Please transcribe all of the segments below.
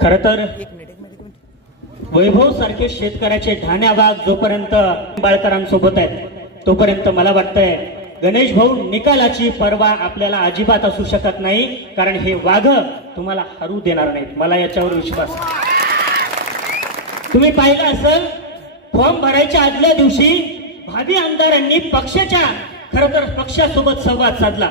खरं तर वैभव सारखे शेतकऱ्याचे ठाण्या वाघ जोपर्यंत बाळकरांसोबत आहेत तोपर्यंत मला वाटतंय गणेश भाऊ निकालाची पर्वा आपल्याला अजिबात असू शकत नाही, कारण हे वाघ तुम्हाला हरू देणार नाहीत. मला याच्यावर विश्वास. तुम्ही पाहिलं असेल फॉर्म भरायच्या आदल्या दिवशी भावी आमदारांनी पक्षाच्या खरं तर पक्षासोबत संवाद साधला,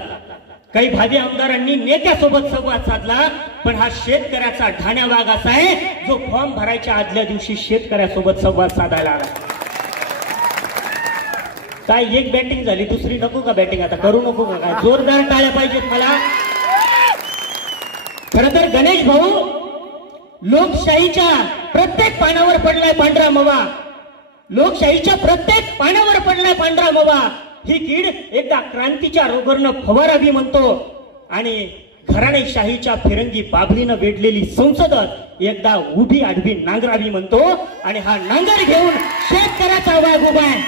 काही भावी आमदारांनी नेत्यासोबत संवाद साधला, पण हा शेतकऱ्याचा ठाण्या वाघ असा आहे जो फॉर्म भरायच्या आदल्या दिवशी शेतकऱ्यासोबत संवाद साधायला आला. काय एक बॅटिंग झाली, दुसरी नको का बॅटिंग? आता करू नको का? काय जोरदार टाळ्या पाहिजेत मला. खरं तर गणेश भाऊ लोकशाहीच्या प्रत्येक पानावर पडलाय पांढरा मवा, लोकशाहीच्या प्रत्येक पानावर पडलाय पांढरा मवा. ही कीड एकदा क्रांतीच्या रोगरनं फवारावी म्हणतो आणि घराणेशाहीच्या फिरंगी बाबलीनं वेढलेली संसद एकदा उभी आडवी नांगरावी म्हणतो. आणि हा नांगर घेऊन शेतकऱ्याचा वाघ उभा आहे,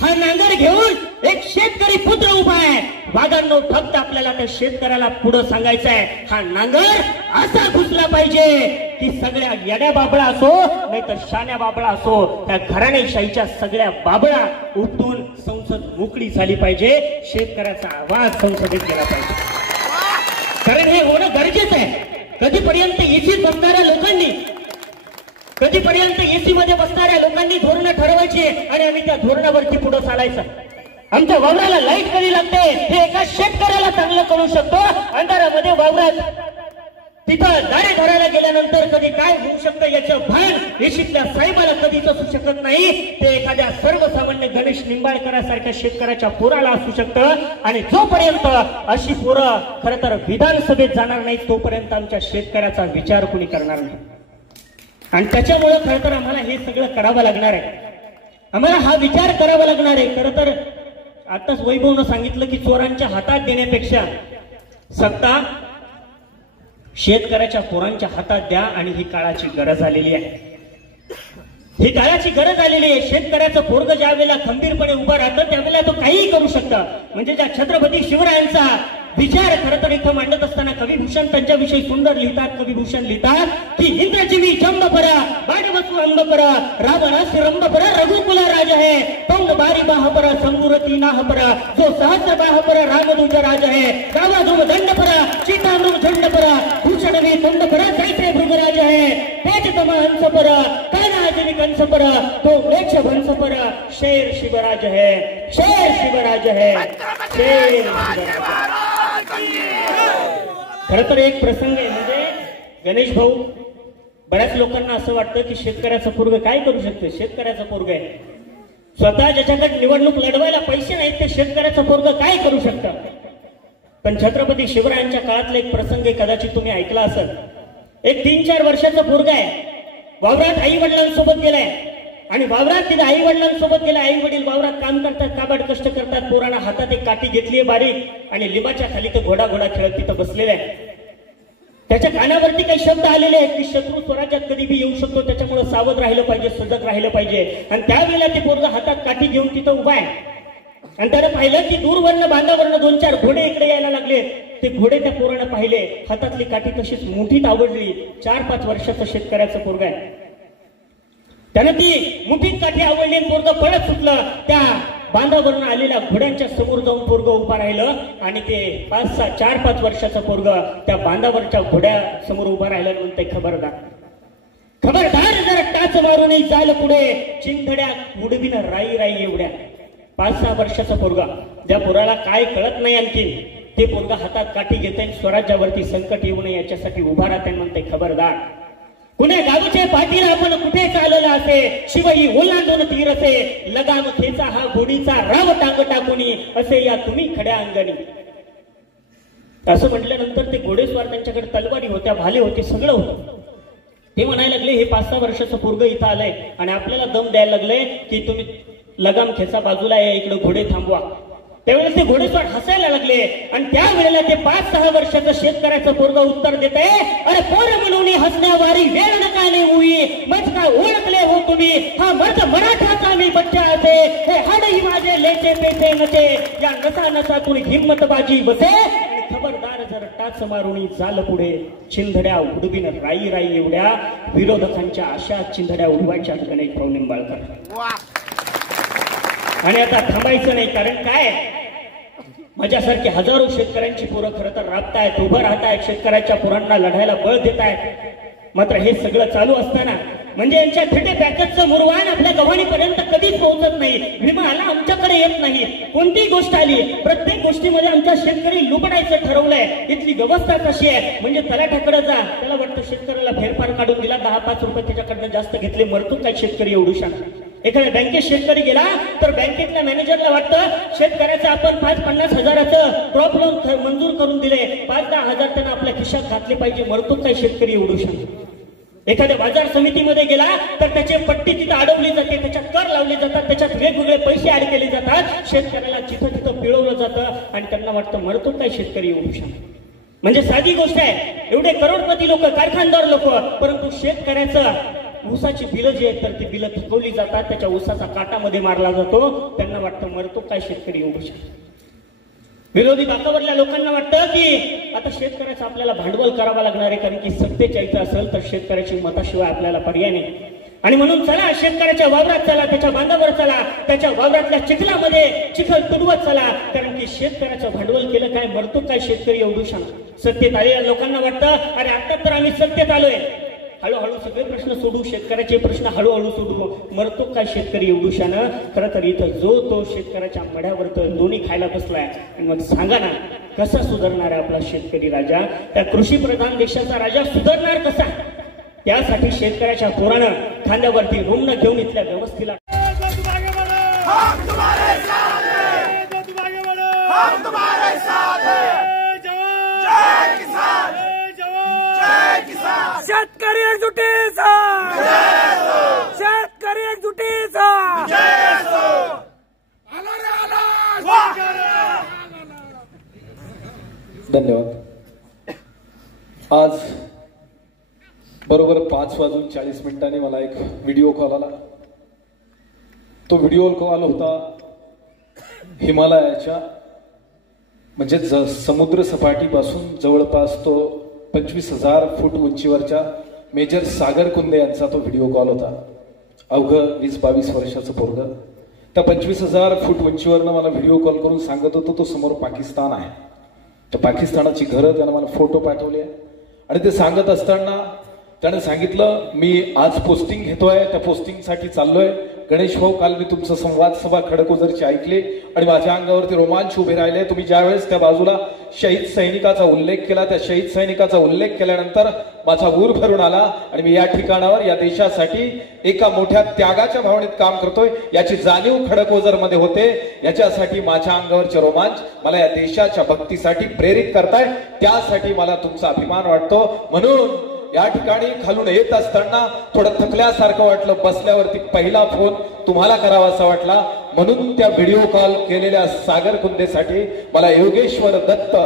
हा नांगर घेऊन एक शेतकरी पुत्र उभा आहे. वाघांनो फक्त आपल्याला त्या शेतकऱ्याला पुढे सांगायचं आहे, हा नांगर असा घुसला पाहिजे की सगळ्या येड्या बाबळा असो नाही तर शाण्या बाबळा असो, त्या घराणेशाहीच्या सगळ्या बाबळा उठून संसद मोकळी झाली पाहिजे. शेतकऱ्याचा आवाज संसदेत गेला पाहिजे, कारण हे होणं गरजेचं आहे. कधीपर्यंत एसीत बसणाऱ्या लोकांनी, कधीपर्यंत एसी मध्ये बसणाऱ्या लोकांनी धोरणं ठरवायची आणि आम्ही त्या धोरणावरती पुढे चालायचं. आमच्या वावराला लाईट कधी लागते हे एका शेतकऱ्याला चांगलं करू शकतो. अंधारामध्ये वावरात तिथं दारे धरायला गेल्यानंतर कधी काय होऊ शकतं याचं भान एसीतल्या साहेबाला कधीच असू शकत नाही. ते एखाद्या सर्वसामान्य गणेश निंबाळकरासारख्या शेतकऱ्याच्या पोराला असू शकतं. आणि जोपर्यंत अशी पोरं खरं तर विधानसभेत जाणार नाही तोपर्यंत आमच्या शेतकऱ्याचा विचार कोणी करणार नाही. आणि त्याच्यामुळे खरं तर आम्हाला हे सगळं करावं लागणार आहे, आम्हाला हा विचार करावा लागणार आहे. खरं तर आताच वैभवनं सांगितलं की चोरांच्या हातात देण्यापेक्षा सत्ता शेतकऱ्याच्या पोरांच्या हातात द्या. आणि ही काळाची गरज आलेली आहे, ही काळाची गरज आलेली आहे. शेतकऱ्याचं पोरग ज्या वेळेला खंबीरपणे उभं राहतं त्यावेळेला तो काहीही करू शकतं. म्हणजे ज्या छत्रपती शिवरायांचा विचार खरं तर इथं मांडत असताना कविभूषण त्यांच्याविषयी सुंदर लिहितात. कविभूषण लिहितात की इंद्रजीवी जंबपरा बाडवसु अंबपरा रावणास रंबपरा रघुकुला राज है पौन बारी बाहपरा संगुरती नाहपरा जो सहस्र बाहपरा रामदूत राज है गावाधुम दंडपरा सीतामृग झंडपरा भूषणवी तुंडपरा जैसे भृगराज है तेज तम हंसपरा कानाजनी कंसपरा तो मेक्ष भंसपरा शेर शिवराज है, शेर शिवराज है, शेर शिवराज. खरं तर एक प्रसंग आहे, म्हणजे गणेश भाऊ बऱ्याच लोकांना असं वाटतं की शेतकऱ्याचं पोरग काय करू शकतं. शेतकऱ्याचं पोरग आहे, स्वतः ज्याच्याकडे निवडणूक लढवायला पैसे नाहीत ते शेतकऱ्याचं पोरग काय करू शकतं. पण छत्रपती शिवरायांच्या काळातला एक प्रसंग कदाचित तुम्ही ऐकला असेल. एक 3-4 वर्षाचं पोरग आहे, वावरात आई वडिलांसोबत गेलाय आणि वावरात तिथे आई वडिलांसोबत गेला. आई वडील वावरात काम करतात, काबाड कष्ट करतात. पोराला हातात एक काठी घेतलीये बारीक आणि लिंबाच्या खाली तो घोडा खेळत तिथं बसलेला आहे. त्याच्या कानावरती काही शब्द आलेले आहेत की शत्रू स्वराज्यात कधी बी येऊ शकतो, त्याच्यामुळे सावध राहिलं पाहिजे, सजग राहिलं पाहिजे. आणि त्यावेळेला ते पोरगा हातात काठी घेऊन तिथं उभा आहे आणि त्यानं पाहिलं की दूरवरनं बांधावरनं 2-4 घोडे इकडे यायला लागले. ते घोडे त्या पोरानं पाहिले, हातातली काठी तशीच मुठीत आवडली. 4-5 वर्षाचं शेतकऱ्याचं पोरग आहे, त्यानं ती मुठीत काठी आवडली, पोरग पळत सुटलं. त्या बांधावरून आलेल्या घोड्यांच्या समोर जाऊन पोरग उभा राहिलं आणि ते 4-5 वर्षाचं पोरग त्या बांधावरच्या घोड्या समोर उभा राहिलं. म्हणते खबरदार, खबरदार, जर टाच मारूनही चाल पुढे, चिंधड्या मुडवीनं राई राई एवढ्या. 5-6 वर्षाचं पोरग, ज्या पोराला काय कळत नाही आणखी, ते पोरग हातात काठी घेते, स्वराज्यावरती संकट येऊ नये याच्यासाठी उभा राहते. म्हणते खबरदार, कुण्या गावचे पाटील आपण कुठे चालला असे, शिवई ओलांडून तीर असे, लगाम खेचा हा घोडीचा राव टांग टाकुनी, असे या तुम्ही खड्या अंगणी. असं म्हटल्यानंतर ते घोडेस्वार, त्यांच्याकडे तलवारी होत्या, भाले होते, सगळं होतं. ते म्हणायला लागले हे 5-6 वर्षाचं पोरग इथं आलंय आणि आपल्याला दम द्यायला लागले की तुम्ही लगाम खेचा बाजूला या, इकडे घोडे थांबवा. त्यावेळेस ते घोडेस्वार हसायला लागले आणि त्यावेळेला ते 5-6 वर्षाचं शेतकऱ्याचं पोरग उत्तर देते, अरे पोर म्हणून हसण्यावारी वेळ नकाने होई, मज का ओळखले हो तुम्ही, हा मज मराठाचा मी बच्चा असे, हे हाडही माझे लेचे पेचे नचे, या नसा नसातून हिम्मत बाजी बसे, खबरदार जर टाच मारुणी चाल पुढे, चिंधड्या उडवीन राई राई एवढ्या, विरोधकांच्या आशा चिंधड्या उडवायच्या गणेशभाऊ निंबाळकर. आणि आता थांबायचं नाही, कारण काय, माझ्यासारखी हजारो शेतकऱ्यांची पोरं खरं तर राबतायत, उभं राहतायत, शेतकऱ्याच्या पोरांना लढायला बळ देत आहेत. मात्र हे सगळं चालू असताना म्हणजे यांच्या थिटे पॅकेजचं मुरवाण आपल्या गव्हाणीपर्यंत कधीच पोहोचत नाही. विमा आला आमच्याकडे येत नाही, कोणतीही गोष्ट आली प्रत्येक गोष्टीमध्ये आमचा शेतकरी लुबडायचं ठरवलंय. इथली व्यवस्था कशी आहे म्हणजे तलाठ्याकडे जा, त्याला वाटतं शेतकऱ्याला फेरफार काढून दिला, 10-5 रुपये त्याच्याकडनं जास्त घेतले, मरतो काय शेतकरी एवढूशा. एखाद्या बँकेत शेतकरी गेला तर बँकेतल्या मॅनेजरला वाटतं शेतकऱ्याचं आपण 5-50 हजाराचं क्रॉप लोन मंजूर करून दिले, 5-10 हजार त्यांना आपल्या खिशात घातले पाहिजे, मरतो काय शेतकरी एवढूशा. एखाद्या बाजार समितीमध्ये गेला तर त्याची पट्टी तिथं अडवली जाते, त्याच्यात कर लावले जातात, त्याच्यात वेगवेगळे पैसे ऍड केले जातात, शेतकऱ्याला जिथं तिथं पिळवलं जातं आणि त्यांना वाटतं मरतो काय शेतकरी एवढूशा. म्हणजे साधी गोष्ट आहे, एवढे करोडपती लोक, कारखानदार लोक, परंतु शेतकऱ्याचं ऊसाची बिलं जी आहेत तर ती बिलं थकवली जातात, त्याच्या ऊसाचा काटामध्ये मारला जातो, त्यांना वाटतं मरतो काय शेतकरी एवढूशा. विरोधी बाकावरल्या लोकांना वाटतं की आता शेतकऱ्याचं आपल्याला भांडवल करावं लागणार आहे, कारण की सत्तेच यायचं असेल तर शेतकऱ्याची मताशिवाय आपल्याला पर्याय नाही. आणि म्हणून चला शेतकऱ्याच्या वावरात चला, त्याच्या बांधावर चला, त्याच्या वावरातल्या चिखलामध्ये चिखल तुडवत चला, कारण की शेतकऱ्याचं भांडवल केलं काय, मरतो काय शेतकरी एवढूशा. सत्तेत आलेल्या लोकांना वाटतं अरे आता तर आम्ही सत्तेत आलोय, हळूहळू सगळे प्रश्न सोडू, शेतकऱ्याचे प्रश्न हळूहळू सोडू, मरतो काय शेतकरी एवढूशानं. खरं तर इथं जो तो शेतकऱ्याच्या मढ्यावर तर दोन्ही खायला बसलाय. आणि मग सांगा ना कसा सुधारणार आहे आपला शेतकरी राजा, त्या कृषी प्रधान देशाचा राजा सुधारणार कसा. त्यासाठी शेतकऱ्याच्या पोरानं खांद्यावरती रुग्ण घेऊन इथल्या व्यवस्थेला शेतकरी एकजुटीचा, शेतकरी एकजुटीचा. धन्यवाद. आज बरोबर 5:40 मला एक व्हिडिओ कॉल आला. तो व्हिडिओ कॉल होता हिमालयाच्या म्हणजे समुद्र सपाटीपासून जवळपास तो 25,000 फूट उंचीवरच्या मेजर सागर कुंदे यांचा तो व्हिडिओ कॉल होता. अवघं 20-22 वर्षाचं पोरगं त्या 25,000 फूट उंचीवरनं मला व्हिडिओ कॉल करून सांगत होतो तो समोर पाकिस्तान आहे, त्या पाकिस्तानाची घरं त्यानं मला फोटो पाठवले. आणि ते सांगत असताना त्याने सांगितलं मी आज पोस्टिंग घेतोय, त्या पोस्टिंगसाठी चाललोय. गणेश भाऊ, काल मी तुमचं संवाद सभा खडकोजरची ऐकली आणि माझ्या अंगावरती रोमांच उभे राहिले. तुम्ही ज्यावेळेस त्या बाजूला शहीद सैनिकाचा उल्लेख केला, त्या शहीद सैनिकाचा उल्लेख केल्यानंतर माझा ऊर भरून आला आणि मी या ठिकाणावर या देशासाठी एका मोठ्या त्यागाच्या भावनेत काम करतोय याची जाणीव खडकोजरमध्ये होते. याच्यासाठी माझ्या अंगावरचे रोमांच मला या देशाच्या भक्तीसाठी प्रेरित करताय, त्यासाठी मला तुमचा अभिमान वाटतो. म्हणून या ठिकाणी खालून येत असताना थोडं थकल्यासारखं वाटलं, बसल्यावरती पहिला फोन तुम्हाला करावासा वाटला. म्हणून त्या व्हिडिओ कॉल केलेल्या सागर कुंदेसाठी मला योगेश्वर दत्त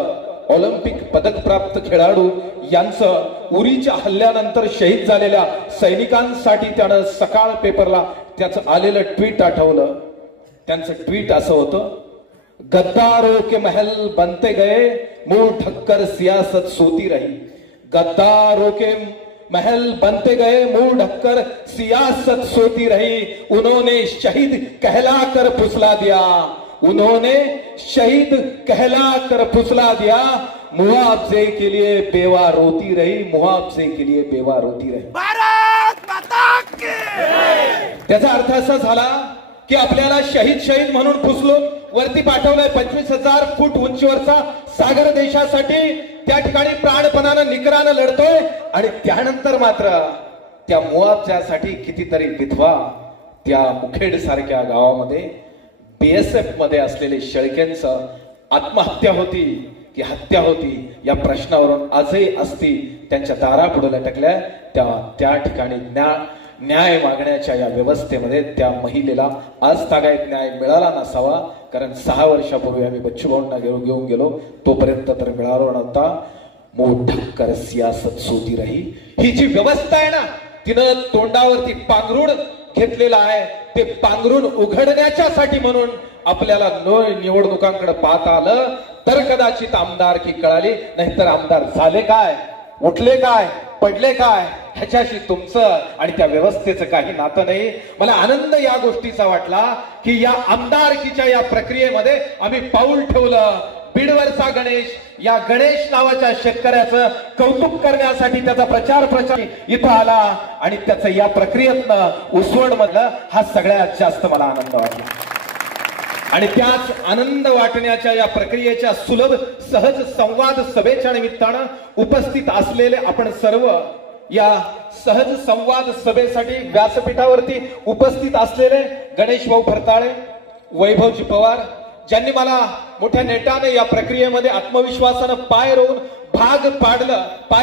ऑलिम्पिक पदक प्राप्त खेळाडू यांचं उरीच्या हल्ल्यानंतर शहीद झालेल्या सैनिकांसाठी त्यानं सकाळ पेपरला त्याचं आलेलं ट्विट आठवलं. त्यांचं ट्विट असं होतं, गद्दारों के महल बनते गए मुंह ढककर सियासत सोती रही. गद्दारों के महल बनते गए मुंह ढककर सियासत सोती रही. उन्होंने शहीद कहलाकर फुसला दिया, उन्होंने शहीद कहलाकर फुसला दिया. मुआवजे के लिए बेवा रोती रही, मुआवजे के लिए बेवा रोती रही. भारत माता की. त्याचा अर्थ असा झाला की आपल्याला शहीद म्हणून फुसलो वरती पाठवलंय. 25,000 फूट उंचीवरचा सागर देशासाठी त्या ठिकाणी प्राणपणानं निकरानं लढतोय. आणि त्यानंतर मात्र त्या मुआवजासाठी कितीतरी विधवा त्या मुखेड सारख्या गावामध्ये BSF मध्ये असलेले शेळकेंचं आत्महत्या होती की हत्या होती या प्रश्नावरून आजही असती त्यांच्या दारापुढे लटकल्या. त्या ठिकाणी न्याय मागण्याच्या या व्यवस्थेमध्ये त्या महिलेला आज तागायत न्याय मिळाला नसावा, कारण 6 वर्षापूर्वी आम्ही बच्चू भाऊंना घेऊन गेलो, तोपर्यंत तर मिळाला नव्हता. मोठक्कर सियासत सोती रही. ही जी व्यवस्था आहे ना, तिनं तोंडावरती पांघरूण घेतलेला आहे. ते पांघरूण उघडण्याच्यासाठी म्हणून आपल्याला निवडणुकांकडे पाहता आलं. तर कदाचित आमदारकी कळाली, नाहीतर आमदार झाले काय, उठले काय, पडले काय, ह्याच्याशी तुमचं आणि त्या व्यवस्थेचं काही नातं नाही. मला आनंद या गोष्टीचा वाटला की या आमदारकीच्या या प्रक्रियेमध्ये आम्ही पाऊल ठेवलं. बीडवरचा गणेश, या गणेश नावाच्या शेतकऱ्याचं कौतुक करण्यासाठी त्याचा प्रचार इथं आला आणि त्याचं या प्रक्रियेतनं उसवण मधलं हा सगळ्यात जास्त मला आनंद वाटला. आणि त्याच आनंद वाटण्याच्या या प्रक्रियेच्या सुलभ सहज संवाद सभेच्या निमित्तानं उपस्थित असलेले आपण सर्व या सहज संवाद सभेसाठी व्यासपीठावरती उपस्थित असलेले गणेश भाऊ फरताळे, वैभवजी पवार, ज्यांनी मला मोठ्या नेटाने या प्रक्रियेमध्ये आत्मविश्वासानं पाय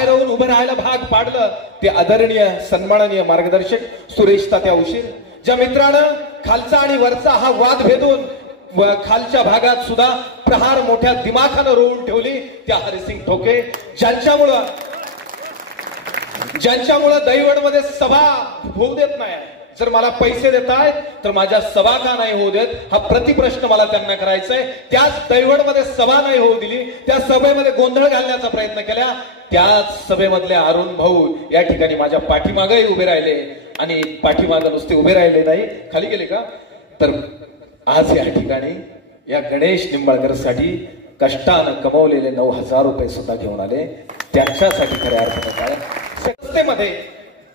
रोवून उभं राहायला भाग पाडलं, ते आदरणीय सन्माननीय मार्गदर्शक सुरेश तात्या उशीर, ज्या मित्रानं खालचा आणि वरचा हा वाद भेदून खालच्या भागात सुद्धा प्रहार मोठ्या दिमाखानं रोवून ठेवली, त्या हरिसिंग ठोके, ज्यांच्यामुळं दैवडमध्ये सभा होऊ देत नाही. जर मला पैसे देत आहेत तर माझ्या सभा का नाही होऊ देत, हा प्रतिप्रश्न मला त्यांना करायचा आहे. त्याच दैवडमध्ये सभा नाही होऊ दिली, त्या सभेमध्ये गोंधळ घालण्याचा प्रयत्न केला. त्याच सभेमधले अरुण भाऊ या ठिकाणी माझ्या पाठीमागेही उभे राहिले आणि पाठीमागे नुसते उभे राहिले नाही, खाली गेले का, तर आज या ठिकाणी या गणेश निंबाळकर साठी कष्टानं कमवलेले 9,000 रुपये सुद्धा घेऊन आले. त्यांच्यासाठी खऱ्या अर्थाने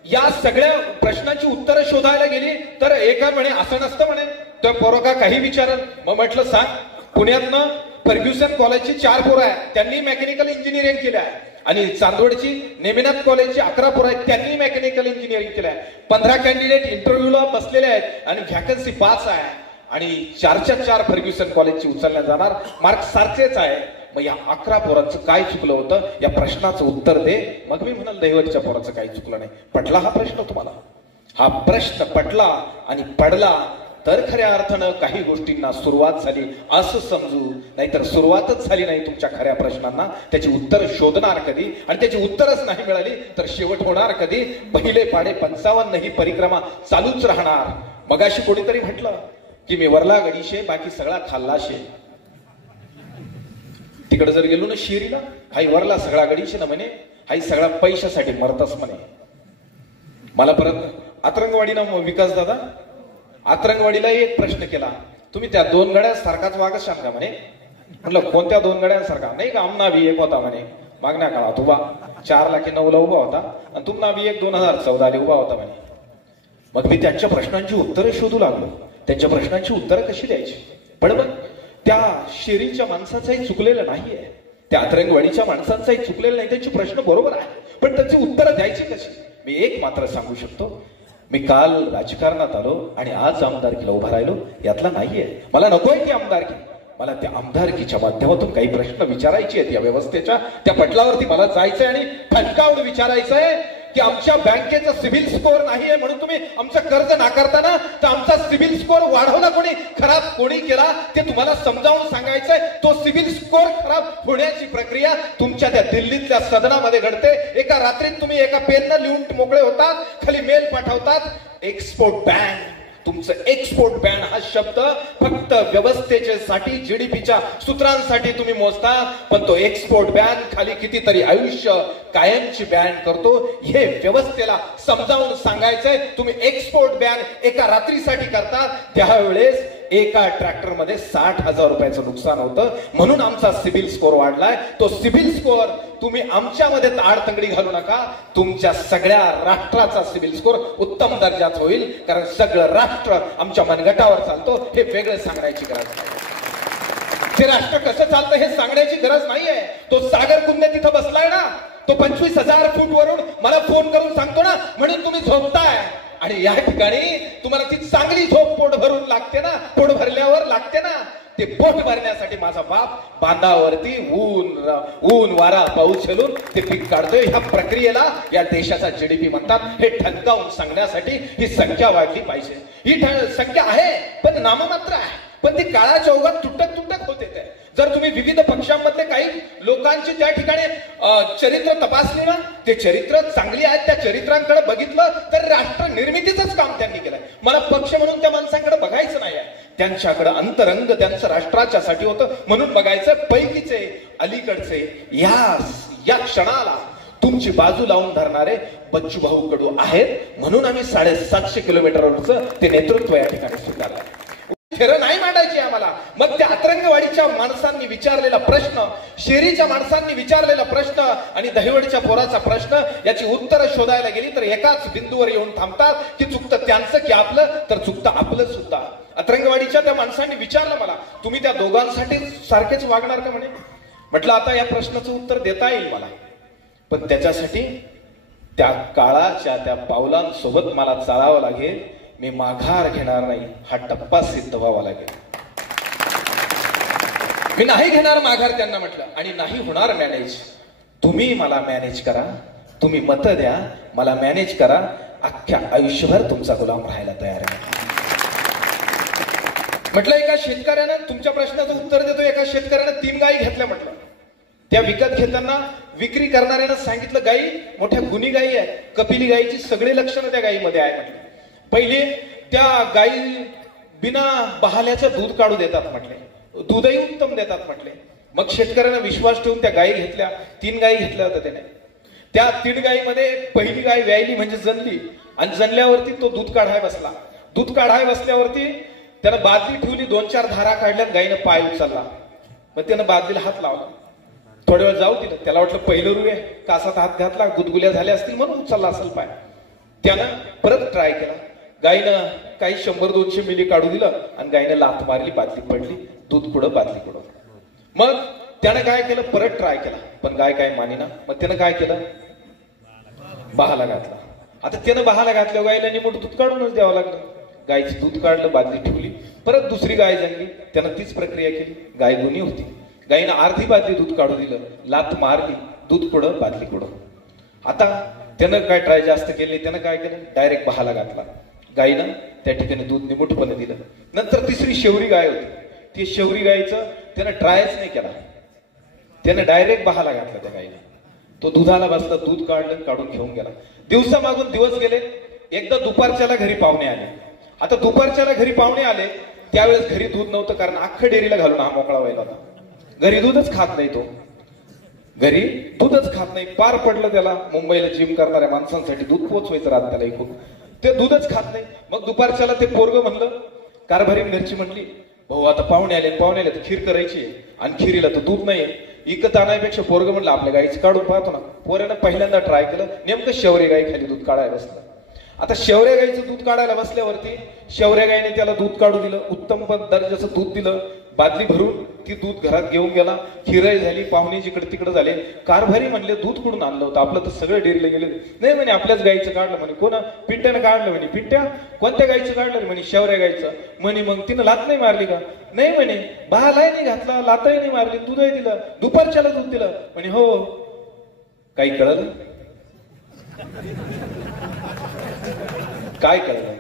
या सगळ्या प्रश्नांची उत्तरं शोधायला गेली तर एका म्हणे असं नसतं म्हणे, तर पोरं का काही विचारत. मग म्हटलं सांग, पुण्यातनं फर्ग्युसन कॉलेजची 4 पोरं आहेत, त्यांनी मेकॅनिकल इंजिनिअरिंग केलं आहे. आणि चांदवडची नेमिनाथ कॉलेजची 11 पोरं आहेत, त्यांनी मेकॅनिकल इंजिनिअरिंग केलं आहे. 15 कॅन्डिडेट इंटरव्ह्यूला बसलेले आहेत आणि व्हॅकन्सी 5 आहे. आणि 4च्या 4 फर्ग्युसन कॉलेजची उचलण्यात जाणार, मार्क सारखेच आहे. मग या 11 पोरांचं काय चुकलं होतं, या प्रश्नाचं उत्तर दे. मग मी म्हणाल दैवतच्या पोराचं काही चुकलं नाही. पटला हा प्रश्न तुम्हाला? हा प्रश्न पटला आणि पडला तर खऱ्या अर्थानं काही गोष्टींना सुरुवात झाली असं समजू, नाहीतर सुरुवातच झाली नाही तुमच्या खऱ्या प्रश्नांना. त्याची उत्तर शोधणार कधी, आणि त्याची उत्तरच नाही मिळाली तर शेवट होणार कधी? पहिले पाडे 55 ही परिक्रमा चालूच राहणार. मगाशी कोणीतरी म्हटलं की मी वरला गडीशे, बाकी सगळा खाल्ला शे. तिकडे जर गेलो ना शिरीला, हाई वरला सगळा गडीशे ना म्हणे, हाई सगळा पैशासाठी मरतस म्हणे. मला परत आतरंगवाडीना विकास दादा आतरंगवाडीला एक प्रश्न केला, तुम्ही त्या 2 गड्यांसारखाच वागत शान का म्हणे. म्हटलं कोणत्या 2 गड्यांसारखा? नाही का आमना बी एक होता म्हणे मागण्या काळात उभा, 4,09,000 उभा होता, आणि तुम्हाला बी एक 2014 उभा होता म्हणे. मग मी त्यांच्या प्रश्नांची उत्तरं शोधू लागलो. त्यांच्या प्रश्नांची उत्तरं कशी द्यायची? पण मग त्या शेरीच्या माणसाचंही चुकलेलं नाहीये, त्या आतरंगवाडीच्या माणसांचाही चुकलेलं नाही. त्यांचे प्रश्न बरोबर आहे, पण त्याची उत्तरं द्यायची कशी? मी एक मात्र सांगू शकतो, मी काल राजकारणात आलो आणि आज आमदारकीला उभा राहिलो, यातला नाहीये. मला नकोय ती आमदारकी, मला त्या आमदारकीच्या माध्यमातून काही प्रश्न विचारायचे आहेत या व्यवस्थेच्या. त्या पटलावरती मला जायचंय आणि ठणकावून विचारायचंय की आमच्या बँकेचा सिबिल स्कोअर नाहीये म्हणून तुम्ही आमचं कर्ज नाकारताना, तर आमचा सिबिल स्कोअर वाढवला कोणी, खराब कोणी केला ते तुम्हाला समजावून सांगायचंय. तो सिबिल स्कोअर खराब होण्याची प्रक्रिया तुमच्या त्या दिल्लीतल्या सदनामध्ये घडते. एका रात्रीत तुम्ही एका पेननं लिहून मोकळे होतात, खाली मेल पाठवतात एक्सपोर्ट बॅन. तुमचं एक्सपोर्ट बॅन हा शब्द फक्त व्यवस्थेचे साठी, जीडीपीच्या सूत्रांसाठी तुम्ही मोजता, पण तो एक्सपोर्ट बॅन खाली कितीतरी आयुष्य कायमची बॅन करतो. हे व्यवस्थेला समजावून सांगायचंय. तुम्ही एक्सपोर्ट बॅन एका रात्रीसाठी करता, त्यावेळेस एका ट्रॅक्टरमध्ये 60,000 रुपयाचं नुकसान होतं, म्हणून आमचा सिबिल स्कोअर वाढलाय. तो सिबिल स्कोअर तुम्ही आमच्यामध्ये आडतंगडी घालू नका. तुमच्या सगळ्या राष्ट्राचा सिबिल स्कोअर उत्तम दर्जाचा होईल, कारण सगळं राष्ट्र आमच्या मनगटावर चालतो. हे वेगळं सांगण्याची गरज नाही. ते राष्ट्र कसं चालतं हे सांगण्याची गरज नाहीये. तो सागर कुंदे तिथं बसलाय ना, तो 25,000 फूट वरून मला फोन करून सांगतो ना, म्हणून तुम्ही झोपताय. आणि या ठिकाणी तुम्हाला ती चांगली झोप पोट भरून लागते ना, पोट भरल्यावर लागते ना. ते पोट भरण्यासाठी माझा बाप बांधावरती ऊन वारा पाऊस झेलून ते पीक काढतोय. ह्या प्रक्रियेला या देशाचा जीडीपी म्हणतात. हे ठणकावून सांगण्यासाठी ही संख्या वाढली पाहिजे. ही संख्या आहे पण नाममात्र आहे, पण ती काळाच्या ओघात तुटक होते. जर तुम्ही विविध पक्षांमधले काही लोकांची त्या ठिकाणी चरित्र तपासली ना, ते चरित्र चांगली आहेत, त्या चरित्रांकडे बघितलं तर राष्ट्र निर्मितीचंच काम त्यांनी केलंय. मला पक्ष म्हणून त्या माणसांकडे बघायचं नाही आहे. त्यांच्याकडे अंतरंग त्यांचं राष्ट्राच्यासाठी होतं म्हणून बघायचं पैकीचे अलीकडचे या क्षणाला तुमची बाजू लावून धरणारे बच्चू भाऊ कडू आहेत म्हणून आम्ही 750 किलोमीटरवरचं ते नेतृत्व या ठिकाणी स्वीकारलं. खरं नाही मांडायची आम्हाला. मग त्या अतरंगवाडीच्या माणसांनी विचारलेला प्रश्न, शेरीच्या माणसांनी विचारलेला प्रश्न आणि दहिवडच्या पोराचा प्रश्न याची उत्तरं शोधायला गेली तर एकाच बिंदूवर येऊन थांबतात की चुकतं त्यांचं की आपलं, तर चुकतं आपलं सुद्धा. अतरंगवाडीच्या त्या माणसांनी विचारलं मला, तुम्ही त्या दोघांसाठी सारखेच वागणार का म्हणे. म्हटलं आता या प्रश्नाचं उत्तर देता येईल मला, पण त्याच्यासाठी त्या काळाच्या त्या पावलांसोबत मला चालावं लागेल. मी माघार घेणार नाही, हा टप्पा सिद्ध व्हावा लागेल. मी नाही घेणार माघार त्यांना म्हटलं, आणि नाही होणार मॅनेज. तुम्ही मला मॅनेज करा, तुम्ही मतं द्या, मला मॅनेज करा. अख्ख्या आयुष्यभर तुमचा गुलाम राहायला तयार आहे म्हटलं. एका शेतकऱ्यानं तुमच्या प्रश्नाचं उत्तर देतो. एका शेतकऱ्यानं 3 गायी घेतल्या म्हटलं. त्या विकत घेताना विक्री करणाऱ्यानं सांगितलं गायी मोठ्या गुणी गायी आहे, कपिली गायीची सगळे लक्षणं त्या गायीमध्ये आहे म्हटलं. पहिले त्या गायी बिना बहाल्याचं दूध काढू देतात म्हटले, दूधही उत्तम देतात म्हटले. मग शेतकऱ्यांना विश्वास ठेवून त्या गायी घेतल्या. 3 गायी घेतल्या होत्या त्याने. त्या 3 गायीमध्ये पहिली गाय व्यायली म्हणजे जणली, आणि जणल्यावरती तो दूध काढाय बसला. दूध काढाय बसल्यावरती त्यानं बादली ठेवली, 2-4 धारा काढल्यात, गायीनं पाय उचलला. मग त्यानं बादलीला हात लावला. थोड्या वेळ जाऊ दिलं. त्याला वाटलं पहिलं रुई आहे, कासात हात घातला, गुदगुल्या झाल्या असतील म्हणून उचलला असेल पाय. त्यानं परत ट्राय केला. गायीनं काही 100-200 मिली काढू दिलं आणि गायीनं लाथ मारली, बादली पडली, दूध पुढं बादली पुढं. मग त्यानं काय केलं, परत ट्राय केला, पण गाय काय मानिना. मग त्यानं काय केलं, बहाला घातला. आता त्यानं बहाला घातल्यावर गायीला निमूट दूध काढूनच द्यावं लागलं. गायीचं दूध काढलं, बादली ठेवली. परत दुसरी गाय जणली, त्यानं तीच प्रक्रिया केली. गाय गुणी होती. गायीनं अर्धी बादली दूध काढू दिलं, लाथ मारली, दूध पुढं बादली पुढं. आता त्यानं काय ट्राय जास्त केली, त्यानं काय केलं, डायरेक्ट बहाला घातला. गायीनं त्या ठिकाणी दूध निमुटपणे दिलं. नंतर तिसरी शेवरी गाय होती. ती शेवरी गायीचं त्यानं ट्रायच नाही केला, त्यानं डायरेक्ट बहाला घातला त्या गायीला. तो दुधाला बसला, दूध काढलं, काढून घेऊन गेला. दिवसा मागून दिवस गेले. एकदा दुपारच्याला घरी पाहुणे आले. आता दुपारच्याला घरी पाहुणे आले त्यावेळेस घरी दूध नव्हतं, कारण अख्खं डेअरीला घालून हा मोकळा व्हायला होता. घरी दूधच खात नाही, तो घरी दूधच खात नाही. पार पडलं त्याला. मुंबईला जिम करणाऱ्या माणसांसाठी दूध पोचवायचं राहत त्याला ऐकून. ते दूधच खात नाही. मग दुपारच्याला ते पोरग म्हणलं, कारभारी घरची म्हणली, भाऊ आता पाहुणे आले तर खीर करायची, आणि खिरीला तर दूध नाहीये, इकत आणायपेक्षा पोरग म्हणलं आपल्या गाईचं काढून पाहतो ना. पोरानं पहिल्यांदा ट्राय केलं. नेमकं शेवरे गाई खाली दूध काढायला बसलं. आता शेवऱ्या गाईचं दूध काढायला बसल्यावरती शेवऱ्या गाईने त्याला दूध काढू दिलं, उत्तम दर्जाचं दूध दिलं, बादली भरून ती दूध घरात घेऊन गेला. खिराई झाली, पाहुणे जिकडे तिकडे झाले. कारभारी म्हणले दूध कुठून आणलं होतं, आपलं तर सगळं डेअरीला गेले. नाही म्हणे आपल्याच गाईचं काढलं म्हणे. कोणा, पिंट्यानं काढलं म्हणे. पिंट्या कोणत्या गाईचं काढलं म्हणे, शेवऱ्या गाईचं म्हणे. मग तिनं लात नाही मारली का, नाही म्हणे. बहालाही नाही घातला, लातही नाही मारली, दूधही दिलं, दुपारच्याला दूध दिलं म्हणे. हो, काही कळलं, काय कळलं.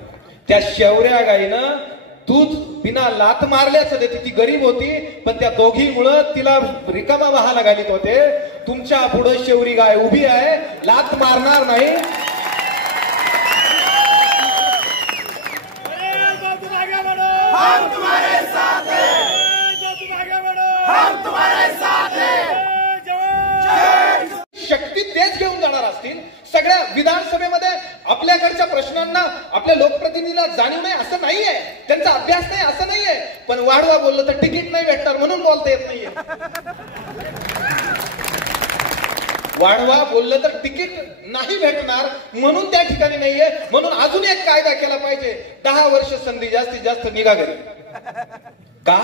त्या शेवऱ्या गाईनं दूध बिना लात मारल्याचं देते. ती गरीब होती, पण त्या दोघीमुळं तिला रिकामा बहाला घालीत होते. तुमच्या पुढं शेवरी गाय उभी आहे, लात मारणार नाही. शक्ती तेच घेऊन जाणार असतील. सगळ्या विधानसभेमध्ये आपल्याकडच्या प्रश्नांना आपल्या लोकप्रतिनिधीला जाणीव नाही असं नाहीये, त्यांचा अभ्यास नाही असं नाहीये, पण वाढवा बोललं तर तिकीट नाही भेटणार म्हणून बोलता येत नाहीये. वाढवा बोललं तर तिकीट नाही भेटणार म्हणून त्या ठिकाणी नाहीये. म्हणून अजून एक कायदा केला पाहिजे, 10 वर्ष संधी, जास्तीत जास्त निघा घरी. का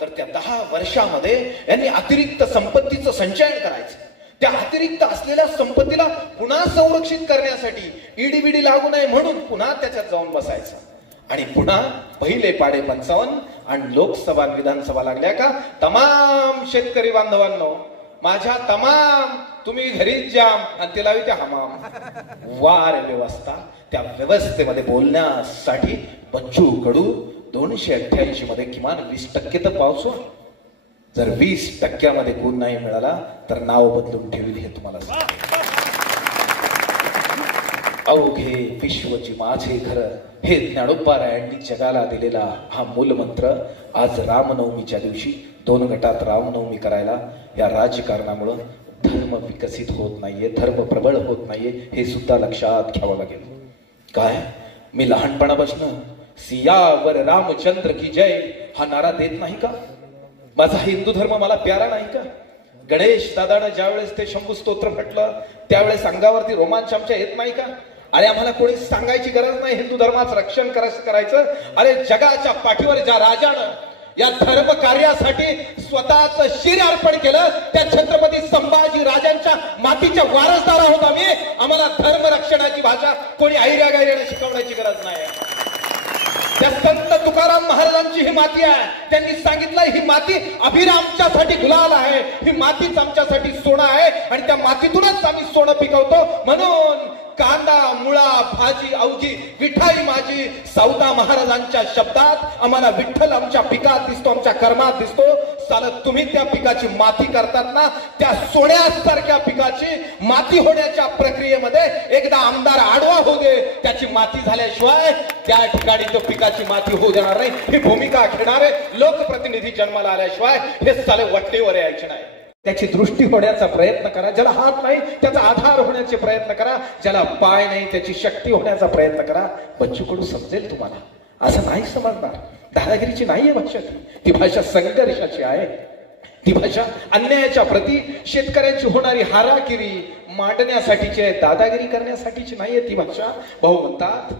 तर त्या 10 वर्षामध्ये यांनी अतिरिक्त संपत्तीचं संचयन करायचं. त्या अतिरिक्त असलेल्या संपत्तीला पुन्हा संरक्षित करण्यासाठी ईडीबीडी लागू नये म्हणून पुन्हा त्याच्यात जाऊन बसायचं. आणि पुन्हा पहिले पाडे 55 आणि लोकसभा विधानसभा लागल्या का तमाम शेतकरी बांधवांनो, माझ्या तमाम तुम्ही घरीच जाम आणि ते लावी त्या हमाम. वार व्यवस्था, त्या व्यवस्थेमध्ये बोलण्यासाठी बच्चू कडू 288 मध्ये किमान 20% तर पावसो. जर 20% गुण नाही मिळाला तर नाव बदलून ठेवील हे तुम्हाला. अवघे विश्वची माझे घर, हे ज्ञानोबारायांनी जगाला दिलेला हा मूलमंत्र आज रामनवमीच्या दिवशी 2 गटात रामनवमी करायला या राजकारणामुळं धर्म विकसित होत नाहीये, धर्म प्रबळ होत नाहीये, हे सुद्धा लक्षात घ्यावं लागेल. काय मी लहानपणापासून सियावर रामचंद्र की जय हा नारा देत नाही का? माझा हिंदू धर्म मला प्यारा नाही का? गणेश दादानं ज्यावेळेस ते शंभू स्तोत्र म्हटलं त्यावेळेस अंगावरती रोमांच आमच्या येत नाही का? अरे आम्हाला कोणी सांगायची गरज नाही हिंदू धर्माचं रक्षण करायचं. अरे जगाच्या पाठीवर ज्या राजानं या धर्म कार्यासाठी स्वतःच शिर अर्पण केलं त्या छत्रपती संभाजी राजांच्या मातीच्या वारसदार आहोत आम्ही. आम्हाला धर्म रक्षणाची भाषा कोणी ऐर्या गायऱ्याने शिकवण्याची गरज नाही. त्या संत तुकाराम महाराजांची ही माती आहे. त्यांनी सांगितलं ही माती अभिरामच्यासाठी गुलाल आहे, ही मातीच आमच्यासाठी सोनं आहे आणि त्या मातीतूनच आम्ही सोनं पिकवतो. म्हणून कांदा मुळा भाजी अवघी विठाई माझी, सावता महाराजांच्या शब्दात आम्हाला विठ्ठल आमच्या पिकात दिसतो, आमच्या कर्मात दिसतो. चालत तुम्ही त्या पिकाची माती करतात ना, त्या सोन्यासारख्या पिकाची माती होण्याच्या प्रक्रियेमध्ये एकदा आमदार आडवा होऊ दे, त्याची माती झाल्याशिवाय त्या ठिकाणी तो पिकाची माती होऊ देणार नाही. ही भूमिका घेणारे लोकप्रतिनिधी जन्माला आल्याशिवाय हे साले वट्टेवर यायचे नाही. त्याची दृष्टी होण्याचा प्रयत्न करा. ज्याला हात नाही त्याचा आधार होण्याचे प्रयत्न करा. ज्याला पाय नाही त्याची शक्ती होण्याचा प्रयत्न करा. बच्चू कडू समजेल तुम्हाला. असं नाही समजणार. दादागिरीची नाहीये भाषा ती भाषा संघर्षाची आहे. ती भाषा अन्यायाच्या प्रती शेतकऱ्यांची होणारी हाराकिरी मांडण्यासाठीची आहे, दादागिरी करण्यासाठीची नाहीये ती भाषा. भाऊ म्हणतात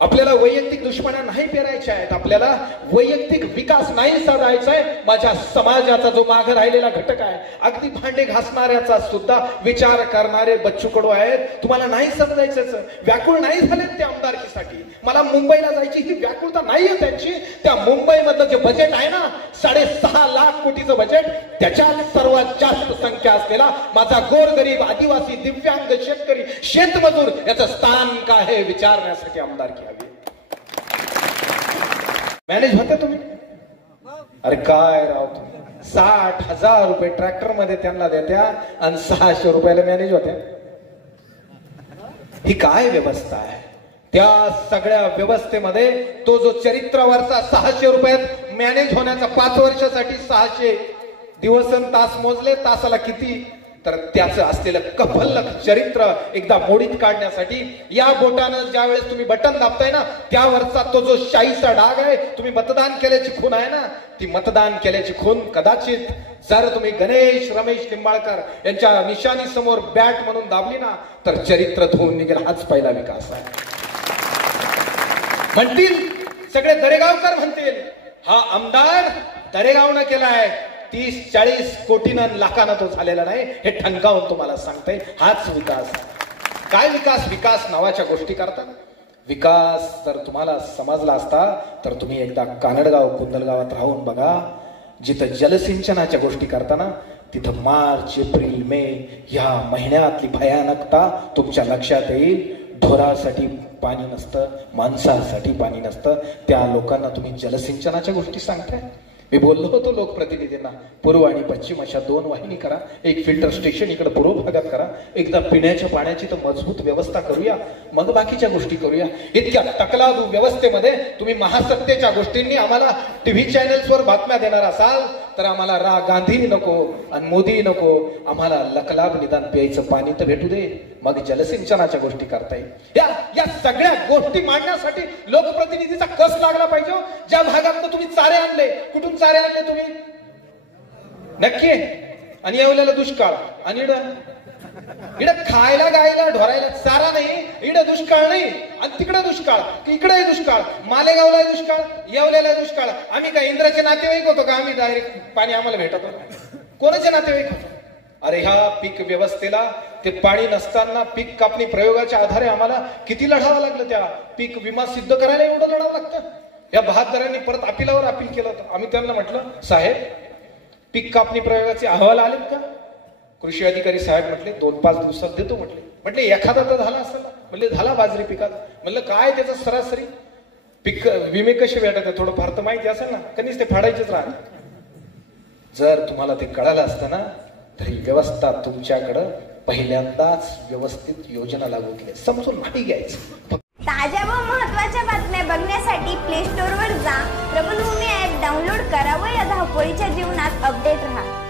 आपल्याला वैयक्तिक दुश्मना नाही पेरायच्या आहेत, आपल्याला वैयक्तिक विकास नाही साधायचा आहे. माझ्या समाजाचा जो मागे राहिलेला घटक आहे, अगदी भांडे घासणाऱ्याचा सुद्धा विचार करणारे बच्चू कडू आहेत. तुम्हाला नाही समजायचं, व्याकुळ नाही झालेत ते आमदारकीसाठी. मला मुंबईला जायची ही व्याकुळता नाहीये त्यांची. त्या मुंबईमधलं जे बजेट आहे ना 6.5 लाख कोटीचं बजेट, त्याच्यात सर्वात जास्त संख्या असलेला माझा गोरगरीब आदिवासी दिव्यांग शेतकरी शेतमजूर याचं स्थान काय हे विचारण्यासाठी आमदारकी मॅनेज होते तुम्ही. अरे काय राव तुम्ही 60,000 रुपये ट्रॅक्टर मध्ये त्यांना देत्या आणि 600 रुपयाला मॅनेज होत्या. ही काय व्यवस्था आहे? त्या सगळ्या व्यवस्थेमध्ये तो जो चरित्रावरचा 600 रुपयात मॅनेज होण्याचा 5 वर्षासाठी 600 दिवस आणि तास मोजले, तासाला किती, तर त्याचं असलेलं कफल्लक चरित्र एकदा मोडीत काढण्यासाठी या बोटानं ज्या वेळेस तुम्ही बटन दाबताय ना त्यावरचा तो जो शाईचा डाग आहे, तुम्ही मतदान केल्याची खून आहे ना, ती मतदान केल्याची खून कदाचित जर तुम्ही गणेश रमेश निंबाळकर यांच्या निशाणी समोर बॅट म्हणून दाबली ना तर चरित्र धुवून निघेल. हाच पहिला विकास आहे. म्हणतील सगळे दरेगावकर म्हणतील हा आमदार दरेगावनं केलाय, 30-40 कोटीनं लाखानं तो झालेला नाही, हे ठणकावून तुम्हाला सांगते. हाच विकास. काय विकास? विकास नावाच्या गोष्टी करतात. विकास जर तुम्हाला समजला असता तर तुम्ही एकदा कानडगाव कुंदलगावात राहून बघा. जिथं जलसिंचनाच्या गोष्टी करताना तिथं मार्च एप्रिल मे ह्या महिन्यातली भयानकता तुमच्या लक्षात येईल. ढोरासाठी पाणी नसतं, माणसासाठी पाणी नसतं, त्या लोकांना तुम्ही जलसिंचनाच्या गोष्टी सांगताय. मी बोललो होतो लोकप्रतिनिधींना पूर्व आणि पश्चिम अशा 2 वाहिनी करा, एक फिल्टर स्टेशन इकडे पूर्व भागात करा, एकदा पिण्याच्या पाण्याची तर मजबूत व्यवस्था करूया, मग बाकीच्या गोष्टी करूया. इतक्या तकलादू व्यवस्थेमध्ये तुम्ही महासत्तेच्या गोष्टींनी आम्हाला टीव्ही चॅनल्सवर बातम्या देणार असाल तर आम्हाला गांधी नको आणि मोदी नको, आम्हाला लकलाभ निदान प्यायचं पाणी तर भेटू दे, मग जलसिंचनाच्या गोष्टी करता येईल. या सगळ्या गोष्टी मांडण्यासाठी लोकप्रतिनिधीचा कस लागला पाहिजे. ज्या भागात तुम्ही चारे आणले, कुठून चारे आणले तुम्ही नक्की, आणि येवल्याला दुष्काळ, आणि इकडे खायला गायला ढोरायला चारा नाही, इकडे दुष्काळ नाही आणि तिकडे दुष्काळ, इकडे दुष्काळ, मालेगावला दुष्काळ, येवल्याला दुष्काळ. आम्ही काय इंद्राचे नातेवाईक होतो का? आम्ही डायरेक्ट पाणी आम्हाला भेटत होतं? कोणाचे नातेवाईक होतो? अरे ह्या पीक व्यवस्थेला ते पाणी नसताना पीक कापणी प्रयोगाच्या आधारे आम्हाला किती लढावं लागलं. त्या पीक विमा सिद्ध करायला एवढं लढावं लागतं. या बहादरांनी परत अपिलावर अपील केलं होतं. आम्ही त्यांना म्हटलं साहेब पीक कापणी प्रयोगाचे अहवाल आलेत का? कृषी अधिकारी साहेब म्हटले 2-5 दिवसात देतो म्हटले. म्हटले एखादा तर झाला असेल ना? म्हणले झाला बाजरी पिकात. म्हणलं काय त्याचं सरासरी पीक विमे कसे भेटत थोडं फार तर माहिती असेल ना? कधीच ते फाडायचेच राहत. जर तुम्हाला ते कळालं असतं ना तर ही व्यवस्था तुमच्याकडं पहिल्यांदाच व्यवस्थित योजना लागू केल्या, समजून नाही घ्यायचं. ताज्या व महत्त्वाच्या बातम्या बघण्यासाठी प्ले स्टोअरवर जा, प्रबलभूमी ॲप डाउनलोड करा व या धावपळीच्या जीवनात अपडेट राहा.